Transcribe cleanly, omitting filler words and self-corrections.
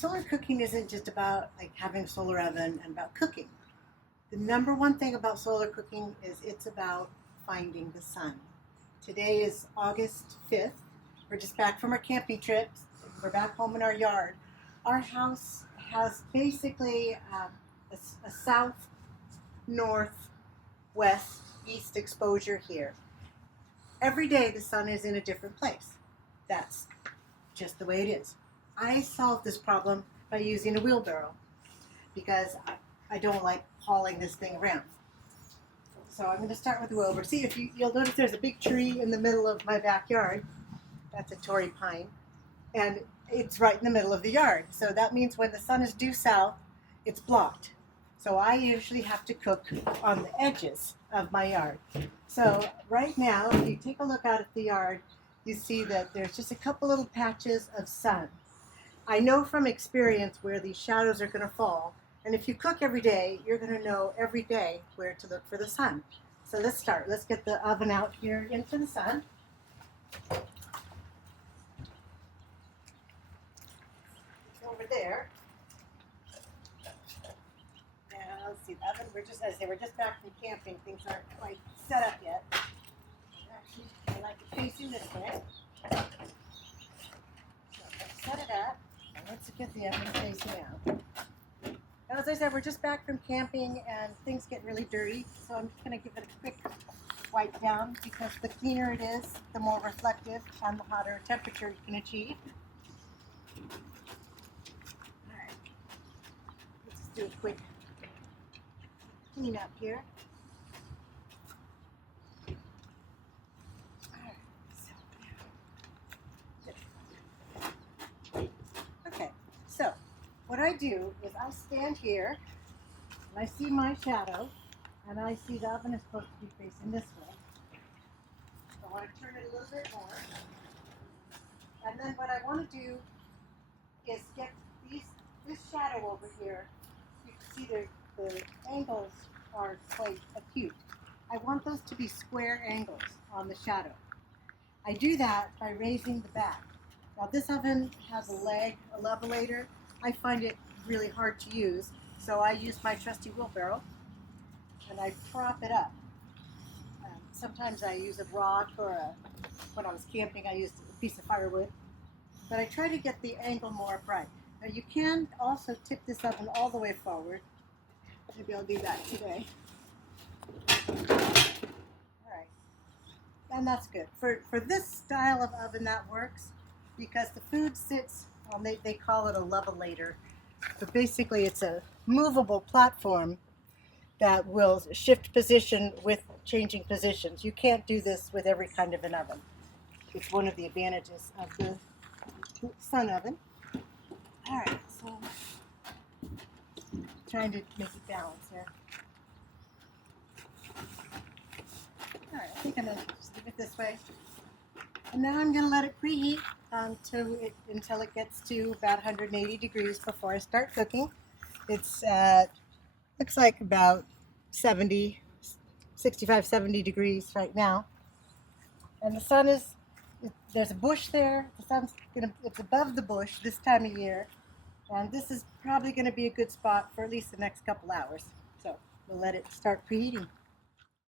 solar cooking isn't just about like having a solar oven and about cooking. The number one thing about solar cooking is it's about finding the sun. Today is August 5th. We're just back from our camping trips. We're back home in our yard. Our house has basically a south, north, west, east exposure here. Every day the sun is in a different place. That's just the way it is. I solved this problem by using a wheelbarrow because I don't like hauling this thing around. So I'm going to start with the wheelbarrow. See, if you'll notice there's a big tree in the middle of my backyard. That's a Torrey pine. And it's right in the middle of the yard. So that means when the sun is due south, it's blocked. So I usually have to cook on the edges of my yard. So right now, if you take a look out at the yard, you see that there's just a couple little patches of sun. I know from experience where these shadows are going to fall. And if you cook every day, you're going to know every day where to look for the sun. So let's start. Let's get the oven out here into the sun. It's over there. And let's see, the oven, we're just back from camping. Things aren't quite set up yet. Actually, I like it facing this way. So let's set it up. And let's get the oven facing out. As I said, we're just back from camping and things get really dirty, so I'm just going to give it a quick wipe down because the cleaner it is, the more reflective and the hotter temperature you can achieve. Alright, let's just do a quick clean up here. Okay, so what I do is I stand here and I see my shadow and I see the oven is supposed to be facing this way. So I want to turn it a little bit more. And then what I want to do is get this shadow over here. You can see the angles are quite acute. I want those to be square angles on the shadow. I do that by raising the back. Now this oven has a levelator. I find it really hard to use, so I use my trusty wheelbarrow and I prop it up. Sometimes I use a rock or when I was camping I used a piece of firewood, but I try to get the angle more upright. Now you can also tip this oven all the way forward. Maybe I'll do that today. Alright, and that's good. For this style of oven that works because the food sits on, they call it a levelator, but basically it's a movable platform that will shift position with changing positions. You can't do this with every kind of an oven. It's one of the advantages of the sun oven. Alright, so trying to make it balance here. Alright, I think I'm going to just leave it this way. And now I'm going to let it preheat until it gets to about 180 degrees before I start cooking. It's looks like about 65, 70 degrees right now. And the sun is, there's a bush there. The sun's it's above the bush this time of year. And this is probably going to be a good spot for at least the next couple hours. So we'll let it start preheating.